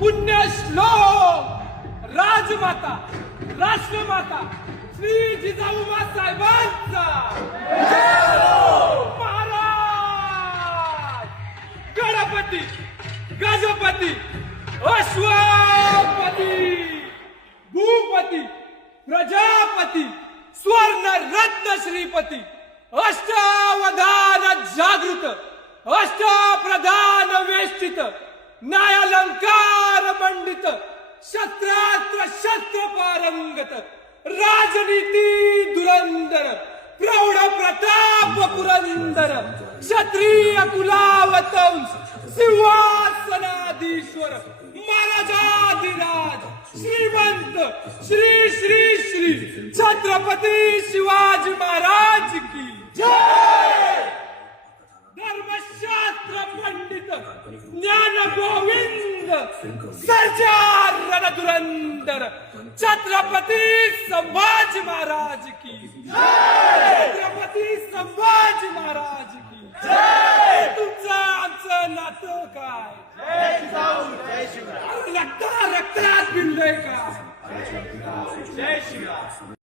पुण्यश्लोक राजमाता राष्ट्रमाता श्री जिजाऊमा साहेबांचा महाराज गणपती गजपती अश्वपती भूपती प्रजापती स्वर्ण रत्न श्रीपती अष्टावधान जागृत अष्टप्रधान वेष्टित न्यायालंकार मंडित शस्त्रास्त्र शस्त्र पारंगत राजनीती धुरंधर प्रौढ प्रताप पुरंदर क्षत्रिय कुलावतंस सिंहासनाधीश्वर महाराजाधिराज श्रीमंत श्री श्री श्री छत्रपती शिवाजी महाराज की जय। धर्मशास्त्र पंडित ज्ञान गोविंद सर्जार रणधुरंदर छत्रपती संभाजी महाराज की जय। छत्रपती संभाजी महाराज की जय। तुमचं आमचं नातं काय रक्तात भिनलंय काय? जय शिवराय।